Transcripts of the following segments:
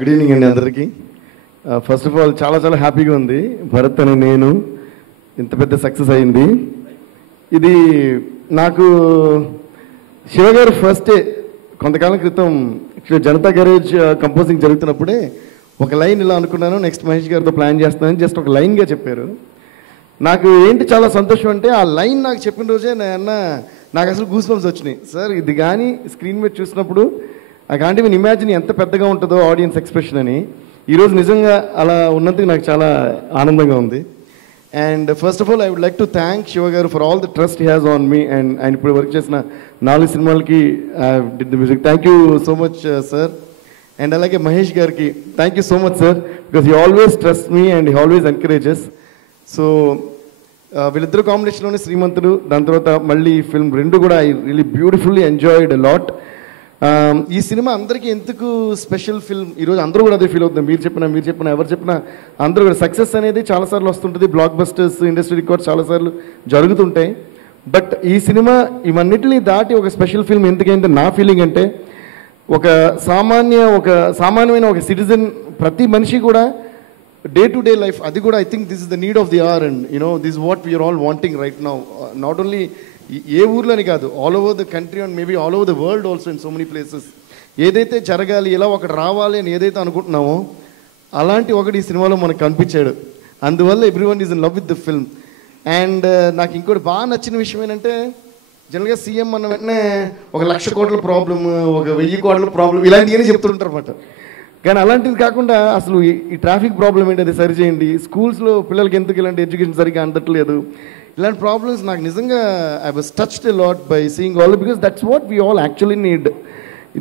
Good evening అండి అందరికీ. First of all చాలా చాలా హ్యాపీగా ఉంది. భరత్ అని నేను. ఇంత పెద్ద సక్సెస్ అయింది. ఇది నాకు శివగారు ఫస్టే కొంతకాలం క్రితం యాక్చువల్లీ జనతా గ్యారేజ్ కంపోజింగ్ జరుగుతున్నప్పుడే ఒక లైన్ ఇలా అనుకున్నాను. నెక్స్ట్ మహేష్ గారితో ప్లాన్ చేస్తానని జస్ట్ ఒక లైన్గా చెప్పారు. నాకు ఏంటి చాలా సంతోషం అంటే ఆ లైన్ నాకు చెప్పిన రోజే నా అన్న నాకు అసలు గూస్ బంప్స్ వచ్చినాయి. సార్ ఇది కానీ స్క్రీన్ మీద చూసినప్పుడు ఐ కాంట్ ఈవెన్ ఇమాజిన్ ఎంత పెద్దగా ఉంటుందో ఆడియన్స్ ఎక్స్ప్రెషన్ అని. ఈరోజు నిజంగా అలా ఉన్నందుకు నాకు చాలా ఆనందంగా ఉంది. And first of all I would like to thank Siva garu for all the trust has on me and ఆయన ఇప్పుడు వర్క్ చేసిన నాలుగు సినిమాలకి did the music thank you so much sir and అలాగే మహేష్ గారికి thank you so much sir because he always trust me and he always encourages so వీళ్ళిద్దరు కాంబినేషన్లోనే శ్రీమంతుడు దాని తర్వాత మళ్ళీ ఈ ఫిల్మ్ రెండు కూడా I really beautifully enjoyed lot ఈ సినిమా అందరికీ ఎందుకు స్పెషల్ ఫిల్మ్ ఈరోజు అందరూ కూడా అదే ఫీల్ అవుతుంది. మీరు చెప్పినా మీరు చెప్పినా ఎవరు చెప్పినా అందరూ కూడా సక్సెస్ అనేది చాలాసార్లు వస్తుంటుంది. బ్లాక్ బస్టర్స్ ఇండస్ట్రీ రికార్డ్స్ చాలాసార్లు జరుగుతుంటాయి. బట్ ఈ సినిమా ఇవన్నిటిని దాటి ఒక స్పెషల్ ఫిల్మ్ ఎందుకైంది? నా ఫీలింగ్ అంటే ఒక సామాన్య ఒక సామాన్యమైన ఒక సిటిజన్ ప్రతి మనిషి కూడా డే టు డే లైఫ్ అది కూడా I think this is the need of the hour and you know this what we are all wanting right now not only ఏ ఊర్లోని కాదు all over the country and maybe all over the world also in so many places ఏదైతే జరగాలి ఇలా ఒకటి రావాలి అని ఏదైతే అనుకుంటున్నామో అలాంటి ఒకటి ఈ సినిమాలో మనకు కనిపించాడు. అందువల్ల everyone is in love with the film and నాకు ఇంకోటి బాగా నచ్చిన విషయం ఏంటంటే జనరల్గా సీఎం అన్న వెంటనే ఒక లక్ష కోట్ల ప్రాబ్లమ్ ఒక వెయ్యి కోట్ల ప్రాబ్లం ఇలాంటివన్నీ చెప్తుంటారు అనమాట కానీ అలాంటిది కాకుండా అసలు ఈ- ఈ ట్రాఫిక్ ప్రాబ్లం ఏంటి అది సరిచేయండి స్కూల్స్లో పిల్లలకి ఎందుకు ఇలాంటి ఎడ్యుకేషన్ సరిగ్గా అందట్లేదు? ఇలాంటి ప్రాబ్లమ్స్ నాకు నిజంగా I was touched lot by seeing all because that's what we all actually need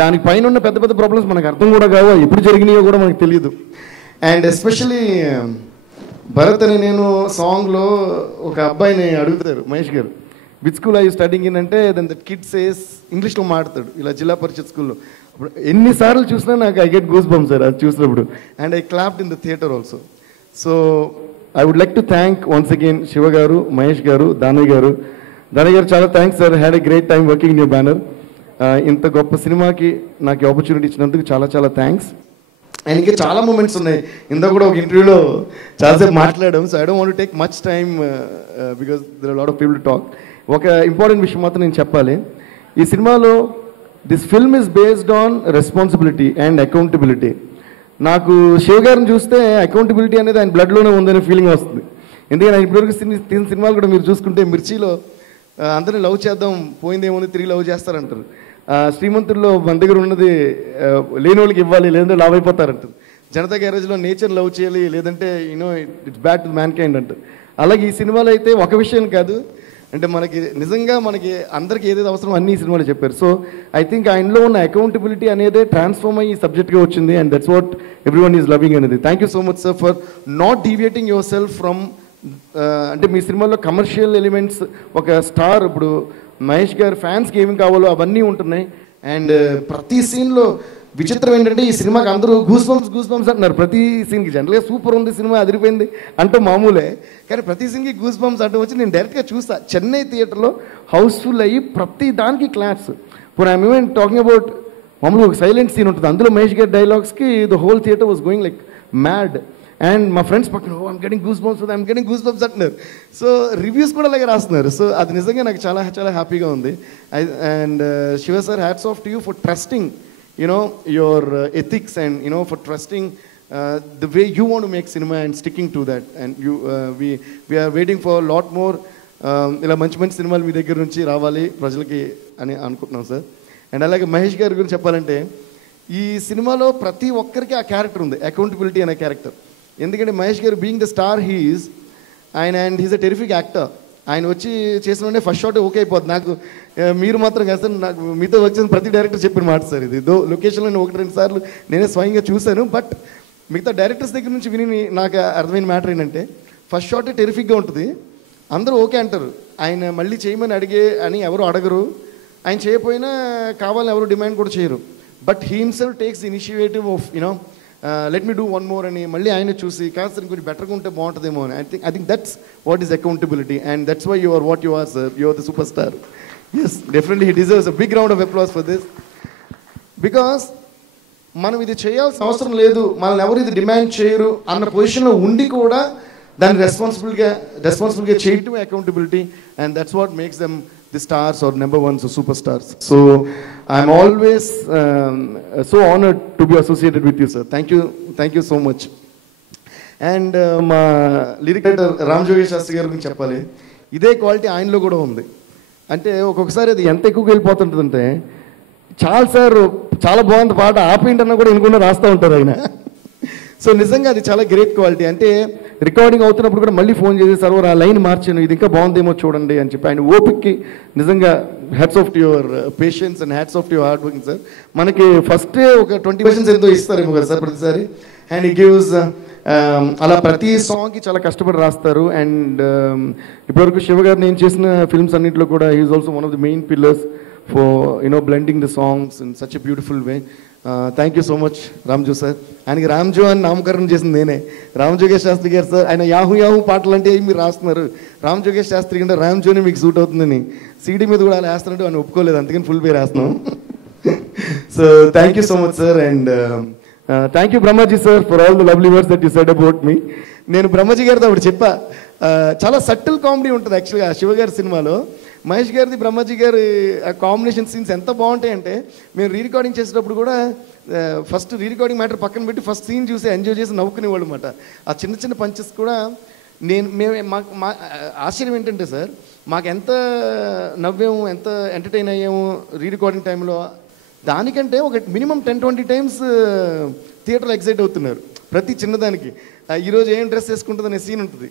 దానికి పైన ఉన్న పెద్ద పెద్ద ప్రాబ్లమ్స్ మనకు అర్థం కూడా కావు ఎప్పుడు జరిగినాయో కూడా మనకు తెలియదు అండ్ ఎస్పెషలీ భరత్ అని నేను సాంగ్లో ఒక అబ్బాయిని అడుగుతారు మహేష్ గారు. With school I studying in అంటే దెన్ దట్ కిడ్స్ ఏస్ ఇంగ్లీష్లో మాడతాడు ఇలా జిల్లా పరిషత్ స్కూల్లో. అప్పుడు ఎన్నిసార్లు చూసినా నాకు I get goose bump sir అది చూసినప్పుడు. And I clapped in the theatre also so I would like to thank once again Shiva గారు మహేష్ గారు దానయ్య గారు దానయ్య గారు చాలా thanks sir had a great time working new banner ఇంత గొప్ప సినిమాకి నాకు ఆపర్చునిటీ ఇచ్చినందుకు చాలా చాలా థ్యాంక్స్ అండ్ ఇంకా చాలా మూమెంట్స్ ఉన్నాయి. ఇందా కూడా ఒక ఇంటర్వ్యూలో చాలాసేపు మాట్లాడాం. So I don't want take much time because there lot of people talk ఒక ఇంపార్టెంట్ విషయం మాత్రం నేను చెప్పాలి. ఈ సినిమాలో this film is based on responsibility and accountability నాకు శివ గారిని చూస్తే అకౌంటబిలిటీ అనేది ఆయన బ్లడ్లోనే ఉందనే ఫీలింగ్ వస్తుంది. ఎందుకంటే ఆయన ఇప్పటివరకు సిని- సినిమాలు కూడా మీరు చూసుకుంటే మిర్చిలో అందరినీ అందరిని లవ్ చేద్దాం పోయిందేముంది తిరిగి లవ్ చేస్తారంటారు. శ్రీమంతుల్లో మన దగ్గర ఉన్నది లేని వాళ్ళకి ఇవ్వాలి లేదంటే లావ్ అయిపోతారంటారు. జనతా గ్యారేజ్లో నేచర్ లవ్ చేయాలి లేదంటే you know it's bad to mankind అంటారు. అలాగే ఈ సినిమాలో అయితే ఒక విషయం కాదు అంటే మనకి నిజంగా మనకి అందరికి ఏదైతే అవసరం అన్ని ఈ సినిమాలో చెప్పారు. సో ఐ థింక్ ఆయనలో ఉన్న అకౌంటబిలిటీ అనేది ట్రాన్స్ఫార్మ్ అయ్యి సబ్జెక్ట్గా వచ్చింది and that's what everyone is loving అనేది. Thank you so much sir for not deviating yourself from అంటే మీ సినిమాలో కమర్షియల్ ఎలిమెంట్స్ ఒక స్టార్ ఇప్పుడు మహేష్ గారు ఫ్యాన్స్కి ఏమి కావాలో అవన్నీ ఉంటున్నాయి. అండ్ uh, ప్రతి సీన్లో విచిత్రం ఏంటంటే ఈ సినిమాకి అందరూ గూస్ బంప్స్ గూస్ బంప్స్ అంటున్నారు. ప్రతి సీన్కి జనరల్గా సూపర్ ఉంది సినిమా అదిరిపోయింది అంటూ మామూలే. కానీ ప్రతి సీన్కి గూస్ బంప్స్ అంటూ వచ్చి నేను డైరెక్ట్గా చూసా చెన్నై థియేటర్లో హౌస్ఫుల్ అయ్యి ప్రతి దానికి క్లాస్ ఇప్పుడు ఐ మీన్ టాకింగ్ అబౌట్ మామూలుగా ఒక సైలెంట్ సీన్ ఉంటుంది. అందులో మహేష్ గారి డైలాగ్స్కి the whole theatre was going like mad and మా ఫ్రెండ్స్ పక్కన ఓ I'm getting goose bumps I'm getting goose bumps అంటున్నారు. సో రివ్యూస్ కూడా అలాగే రాస్తున్నారు. సో అది నిజంగా నాకు చాలా చాలా హ్యాపీగా ఉంది. And Shiva sir hats off to you for trusting you know your ethics and you know for trusting the way you want make cinema and sticking to that and you we we are waiting for lot more ఇలా మంచి మంచి సినిమాలు మీ దగ్గర నుంచి రావాలి ప్రజలకి అని అనుకుంటున్నాం సార్ అండ్ అలాగే మహేష్ గారి గురించి చెప్పాలంటే ఈ సినిమాలో ప్రతి ఒక్కరికి ఆ క్యారెక్టర్ ఉంది అకౌంటబిలిటీ అనే క్యారెక్టర్. ఎందుకంటే మహేష్ గారు being the star he is ఆయన and he's a terrific actor. ఆయన వచ్చి చేసిన ఫస్ట్ షాట్ ఓకే అయిపోద్ది. నాకు మీరు మాత్రం కాదు సార్ నాకు మీతో వచ్చిన ప్రతి డైరెక్టర్ చెప్పిన మాట సార్ ఇది. దో లొకేషన్లో ఒకటి రెండు సార్లు నేనే స్వయంగా చూశాను. బట్ మిగతా డైరెక్టర్స్ దగ్గర నుంచి విని నాకు అర్థమైన మ్యాటర్ ఏంటంటే ఫస్ట్ షాట్ టెరిఫిక్గా ఉంటుంది. అందరూ ఓకే అంటారు. ఆయన మళ్ళీ చేయమని అడిగే అని ఎవరు అడగరు. ఆయన చేయకపోయినా కావాలని ఎవరు డిమాండ్ కూడా చేయరు. But himself takes initiative of you know let me do one more అని మళ్ళీ ఆయన చూసి కాస్త కొంచెం బెటర్గా ఉంటే బాగుంటుందేమో అని. I think I think that's what is accountability and that's why you are what you are sir your the super star yes definitely he deserves a big round of applause for this because మనం ఇది చేయాల్సిన అవసరం లేదు మనల్ని ఎవరు ఇది demand చేయరు అన్న పొజిషన్లో ఉండి కూడా దాన్ని రెస్పాన్సిబుల్గా రెస్పాన్సిబుల్గా చేయటం accountability and that's what makes them the stars are number ones super stars so I'm always so honoured to be associated with you sir thank you thank you so much and మా lyric writer Ram జోగేష్ శాస్త్రి గారి గురించి చెప్పాలి. ఇదే quality ఆయనలో కూడా ఉంది. అంటే ఒక్కొక్కసారి అది ఎంత ఎక్కువగా వెళ్ళిపోతుంటుందంటే చాలా సార్ చాలా బాగుంది పాట ఆపేంటి అన్నా కూడా వినకుండా రాస్తూ ఉంటారు ఆయన. సో నిజంగా అది చాలా గ్రేట్ క్వాలిటీ. అంటే రికార్డింగ్ అవుతున్నప్పుడు కూడా మళ్ళీ ఫోన్ చేసి సర్వర్ ఆ లైన్ మార్చాను ఇది ఇంకా బాగుందేమో చూడండి అని చెప్పి ఆయన ఓపిక్కి నిజంగా hats off your patience and hats off to your hard working sir మనకి ఫస్ట్ ఒక ట్వంటీ పర్సెంట్స్ ఎంతో ఇస్తారేమో కదా సార్ ప్రతిసారి. అండ్ ఈ గివ్స్ అలా ప్రతి సాంగ్కి చాలా కష్టపడి రాస్తారు. అండ్ ఇప్పటివరకు శివ గారు నేను చేసిన ఫిల్మ్స్ అన్నింటిలో కూడా is also one of the main pillars for you know blending the songs in such a beautiful way thank you so much Ramjo sir ఆయనకి రామ్జో అని నామకరణం చేసింది నేనే. రామ్ జోగేష్ శాస్త్రి గారు సార్ ఆయన యాహూ యాహూ పాటలు అంటే మీరు రాస్తున్నారు? రామ్ జోగేష్ శాస్త్రి కంటే రామ్జోని మీకు సూట్ అవుతుందని. సీడీ మీద కూడా అలా వేస్తున్నట్టు ఆయన ఒప్పుకోలేదు. అందుకని ఫుల్ పేరు వేస్తున్నాం. So thank you so much sir and thank you Brahmaji sir for all the lovely words that you said about me నేను బ్రహ్మాజీ గారితో అప్పుడు చెప్పా. Uh, చాలా సటిల్ కామెడీ ఉంటుంది యాక్చువల్గా శివ గారి సినిమాలో. మహేష్ గారిది బ్రహ్మాజీ గారి కాంబినేషన్ సీన్స్ ఎంత బాగుంటాయి అంటే మేము రీ రికార్డింగ్ చేసేటప్పుడు కూడా ఫస్ట్ రీ రికార్డింగ్ మ్యాటర్ పక్కన పెట్టి ఫస్ట్ సీన్ చూసి ఎంజాయ్ చేసి నవ్వుకునేవాళ్ళు అనమాట ఆ చిన్న చిన్న పంచెస్ కూడా నేను మేము మాకు మా ఆశ్చర్యం ఏంటంటే సార్ మాకు ఎంత నవ్వాము ఎంత ఎంటర్టైన్ అయ్యాము రీ రికార్డింగ్ టైంలో దానికంటే ఒక మినిమం టెన్ ట్వంటీ టైమ్స్ థియేటర్లో ఎగ్జైట్ అవుతున్నారు ప్రతి చిన్నదానికి. ఆ, ఈరోజు ఏం డ్రెస్ వేసుకుంటుంది అనే సీన్ ఉంటుంది.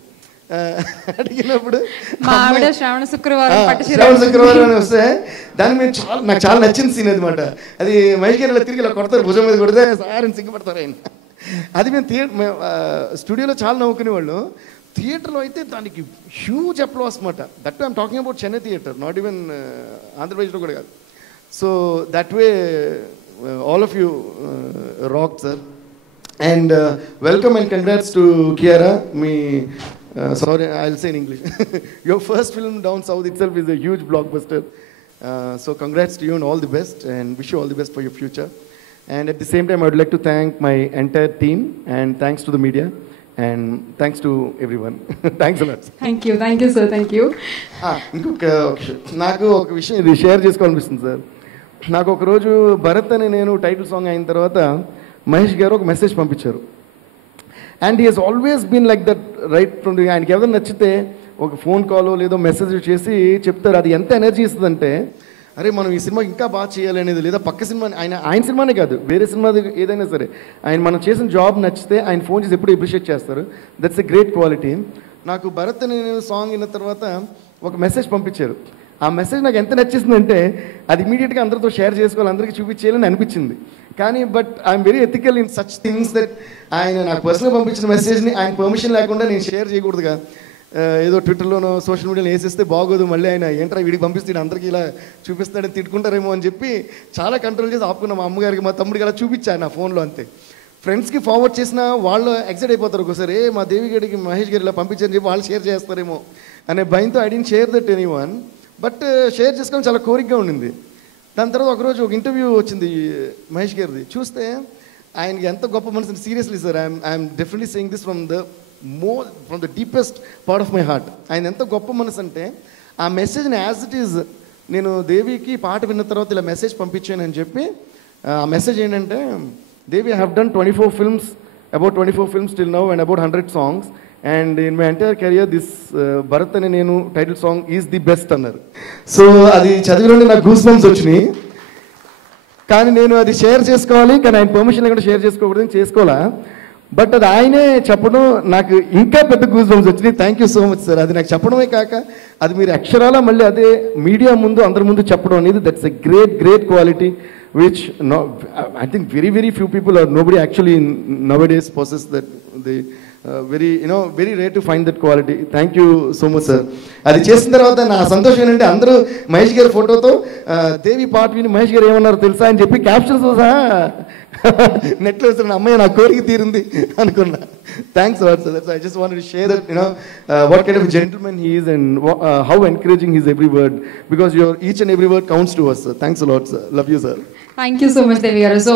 అడిగినప్పుడు మా ఆవిడ శ్రావణ శుక్రవారం శ్రావణ శుక్రవారం అని వస్తే దాని మీద చాలా నాకు చాలా నచ్చిన సీన్ అనమాట అది మహేష్ గారు ఇలా తిరిగి ఇలా కొడతారు భుజం మీద కొడితే సార్ అని సిగ్గుపడతారు ఆయన. అది మేము థియేటర్ మేము స్టూడియోలో చాలా నవ్వుకునేవాళ్ళు థియేటర్లో అయితే దానికి హ్యూజ్ అప్లాస్ అనమాట that I'm talking about Chennai theatre not even ఆంధ్రప్రదేశ్లో కూడా కాదు. So that way all of you rock sir and welcome and congrats to Kiara me Sorry I will say in English your first film down south itself is a huge blockbuster so congrats to you and all the best and wish you all the best for your future and at the same time I would like to thank my entire team and thanks to the media and thanks to everyone thanks a lot thank you thank you sir thank you ఆ, ఇంకొక ఒక విషయం. నాకు ఒక విషయం ఇది share చేసుకోవాలనిపిస్తుంది sir నాకు ఒక రోజు భరత్ అని నేను టైటిల్ సాంగ్ అయిన తర్వాత మహేష్ గారు ఒక మెసేజ్ పంపించారు and he he's always been like that right from the ఆయనకి ఎవరైనా నచ్చితే ఒక ఫోన్ కాల్ లేదో మెసేజ్ చేసి చెప్తారు. అది ఎంత ఎనర్జీ ఇస్తుందంటే అరే మనం ఈ సినిమా ఇంకా బాగా చేయాలి అనేది లేదా పక్క సినిమా ఆయన ఆయన సినిమానే కాదు వేరే సినిమా ఏదైనా సరే. ఆయన మనం చేసిన జాబ్ నచ్చితే ఆయన ఫోన్ చేసి ఎప్పుడు అప్రిషియేట్ చేస్తారు. దట్స్ ఎ గ్రేట్ క్వాలిటీ నాకు భరత్ అనే సాంగ్ విన్న తర్వాత ఒక మెసేజ్ పంపించారు. ఆ మెసేజ్ నాకు ఎంత నచ్చేసిందంటే అది ఇమీడియట్గా అందరితో షేర్ చేసుకోవాలి అందరికీ చూపించేయాలని అనిపించింది. కానీ but I'm very ethical in such things that ఆయన నాకు పర్సనల్ పంపించిన మెసేజ్ని ఆయన పర్మిషన్ లేకుండా నేను షేర్ చేయకూడదుగా. కదా ఏదో ట్విట్టర్లోనో సోషల్ మీడియాలో వేసేస్తే బాగోదు మళ్ళీ ఆయన ఏంట్రా వీడికి పంపిస్తే అందరికీ ఇలా చూపిస్తాడని తిట్టుకుంటారేమో అని చెప్పి చాలా కంట్రోల్ చేసి ఆపుకున్నా మా అమ్మగారికి మా తమ్ముడికి అలా చూపించాను నా ఫోన్లో అంతే. ఫ్రెండ్స్కి ఫార్వర్డ్ చేసిన వాళ్ళు ఎక్సైట్ అయిపోతారు ఒకసారి మా దేవి గడికి మహేష్ గారు ఇలా పంపించారని చెప్పి వాళ్ళు షేర్ చేస్తారేమో అనే భయంతో I didn't share that anyone but uh, share చేసుకోవడం చాలా కోరికగా ఉండింది. దాని తర్వాత ఒకరోజు ఒక ఇంటర్వ్యూ వచ్చింది uh, మహేష్ గారిది. చూస్తే ఆయనకి ఎంత గొప్ప మనసు seriously sir I'm I'm definitely saying this from the more from the deepest part of my heart ఆయన ఎంత గొప్ప మనసు అంటే ఆ మెసేజ్ని యాజ్ ఇట్ ఈజ్ నేను దేవికి పాట విన్న తర్వాత ఇలా మెసేజ్ పంపించాను అని చెప్పి uh, ఆ మెసేజ్ ఏంటంటే Devi I have done twenty four films about twenty four films till now and about hundred songs and in my entire career this Bharat అని నేను title song is the best అన్నారు. So అది చదివినండి నాకు goose bumps వచ్చినాయి. కానీ నేను అది షేర్ చేసుకోవాలి కానీ ఆయన పర్మిషన్ లేకుండా షేర్ చేసుకోకూడదని చేసుకోవాలా బట్ అది ఆయనే చెప్పడం నాకు ఇంకా పెద్ద గూస్ బంప్స్ వచ్చినాయి. Thank you so much sir అది నాకు చెప్పడమే కాక అది మీరు అక్షరాల మళ్ళీ అదే మీడియా ముందు అందరి ముందు చెప్పడం అనేది that's a great great quality which no I think very very few people are nobody actually nowadays process that the very you know very rare to find that quality thank you so much sir అది చేసిన తర్వాత నా సంతోషం ఏంటంటే అందరూ మహేష్ గారి ఫోటోతో uh, దేవి పాట విని మహేష్ గారు ఏమన్నారు తెలుసా అని చెప్పి క్యాప్షన్స్ సహా నెట్లో వేసిన అమ్మాయి నా కోరిక తీరింది అనుకున్నా. Thanks sir sir I just want share that you know what kind of gentlemen he is and how encouraging he's every word because your each and every word counts to us sir thanks lot sir love you sir thank you so much Devi గారు so